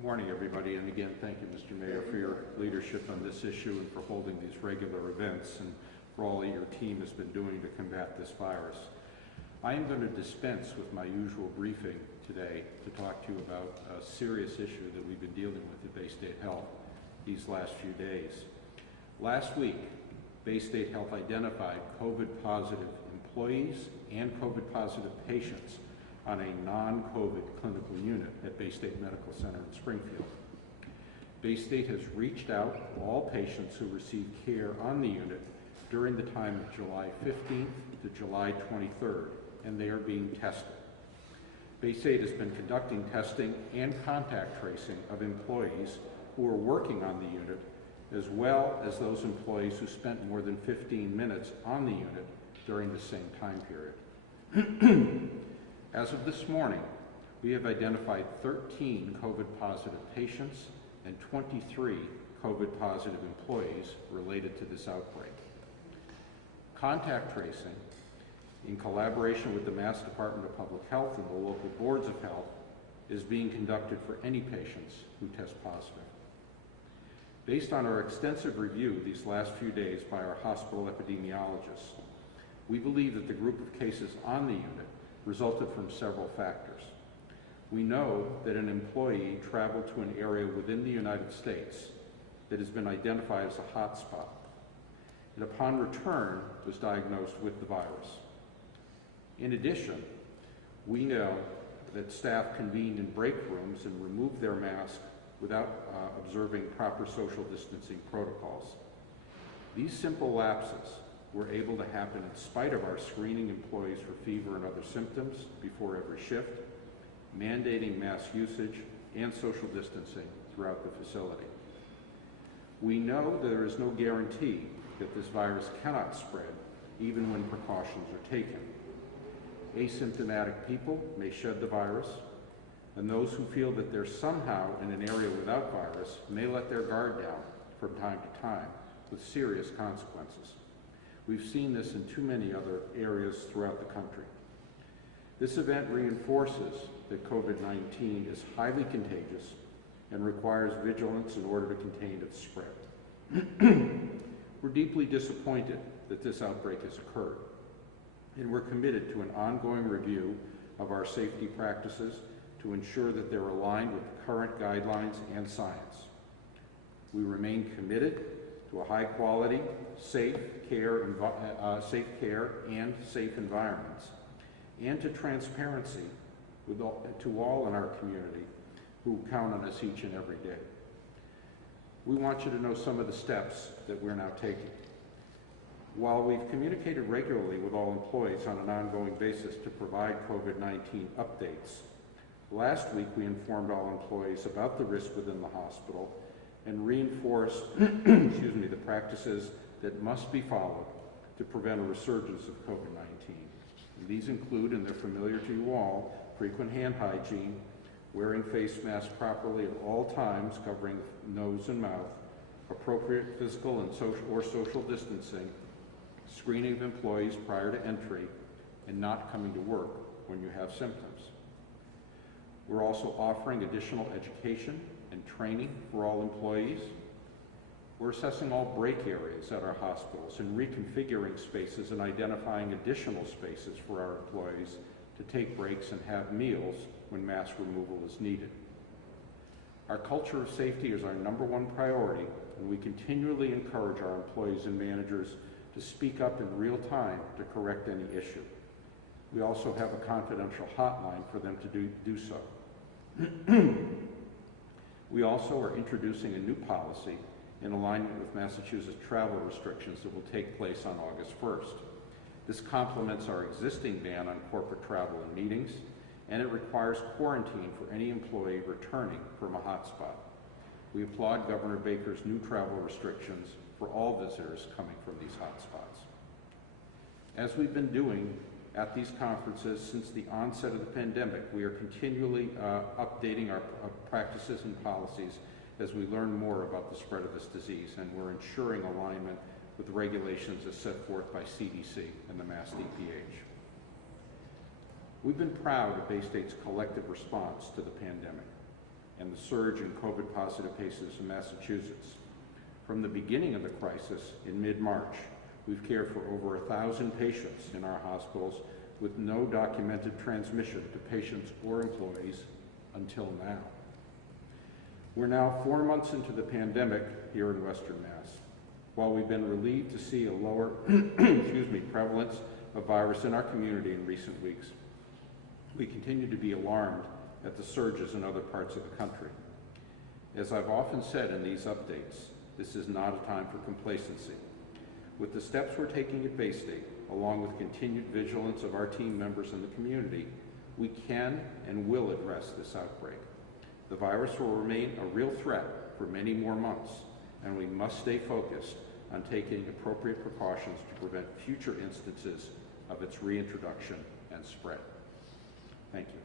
Good morning, everybody, and again, thank you, Mr. Mayor, for your leadership on this issue and for holding these regular events and for all that your team has been doing to combat this virus. I am going to dispense with my usual briefing today to talk to you about a serious issue that we've been dealing with at Baystate Health these last few days. Last week, Baystate Health identified COVID-positive employees and COVID-positive patients on a non-COVID clinical unit at Baystate Medical Center in Springfield. Baystate has reached out to all patients who received care on the unit during the time of July 15th to July 23rd, and they are being tested. Baystate has been conducting testing and contact tracing of employees who are working on the unit, as well as those employees who spent more than 15 minutes on the unit during the same time period. As of this morning, we have identified 13 COVID-positive patients and 23 COVID-positive employees related to this outbreak. Contact tracing, in collaboration with the Mass Department of Public Health and the local boards of health, is being conducted for any patients who test positive. Based on our extensive review these last few days by our hospital epidemiologists, we believe that the group of cases on the unit resulted from several factors. We know that an employee traveled to an area within the United States that has been identified as a hotspot, and upon return was diagnosed with the virus. In addition, we know that staff convened in break rooms and removed their mask without observing proper social distancing protocols. These simple lapses were able to happen in spite of our screening employees for fever and other symptoms before every shift, mandating mask usage and social distancing throughout the facility. We know that there is no guarantee that this virus cannot spread even when precautions are taken. Asymptomatic people may shed the virus, and those who feel that they're somehow in an area without virus may let their guard down from time to time with serious consequences. We've seen this in too many other areas throughout the country. This event reinforces that COVID-19 is highly contagious and requires vigilance in order to contain its spread. We're deeply disappointed that this outbreak has occurred, and we're committed to an ongoing review of our safety practices to ensure that they're aligned with the current guidelines and science. We remain committed to a high-quality, safe care and safe environments, and to transparency to all in our community who count on us each and every day. We want you to know some of the steps that we're now taking. While we've communicated regularly with all employees on an ongoing basis to provide COVID-19 updates, last week we informed all employees about the risk within the hospital and reinforced the practices that must be followed to prevent a resurgence of COVID-19. These include, and they're familiar to you all, frequent hand hygiene, wearing face masks properly at all times, covering nose and mouth, appropriate physical and social distancing, screening of employees prior to entry, and not coming to work when you have symptoms. We're also offering additional education and training for all employees. We're assessing all break areas at our hospitals and reconfiguring spaces and identifying additional spaces for our employees to take breaks and have meals when mask removal is needed. Our culture of safety is our #1 priority, and we continually encourage our employees and managers to speak up in real time to correct any issue. We also have a confidential hotline for them to do so. We also are introducing a new policy in alignment with Massachusetts travel restrictions that will take place on August 1st. This complements our existing ban on corporate travel and meetings, and it requires quarantine for any employee returning from a hotspot. We applaud Governor Baker's new travel restrictions for all visitors coming from these hotspots. As we've been doing at these conferences since the onset of the pandemic, we are continually updating our practices and policies as we learn more about the spread of this disease, and we're ensuring alignment with the regulations as set forth by CDC and the Mass DPH. We've been proud of Baystate's collective response to the pandemic, and the surge in COVID-positive cases in Massachusetts. From the beginning of the crisis in mid-March, we've cared for over 1,000 patients in our hospitals with no documented transmission to patients or employees until now. We're now 4 months into the pandemic here in Western Mass. While we've been relieved to see a lower prevalence of virus in our community in recent weeks, we continue to be alarmed at the surges in other parts of the country. As I've often said in these updates, this is not a time for complacency. With the steps we're taking at Baystate, along with continued vigilance of our team members in the community, we can and will address this outbreak. The virus will remain a real threat for many more months, and we must stay focused on taking appropriate precautions to prevent future instances of its reintroduction and spread. Thank you.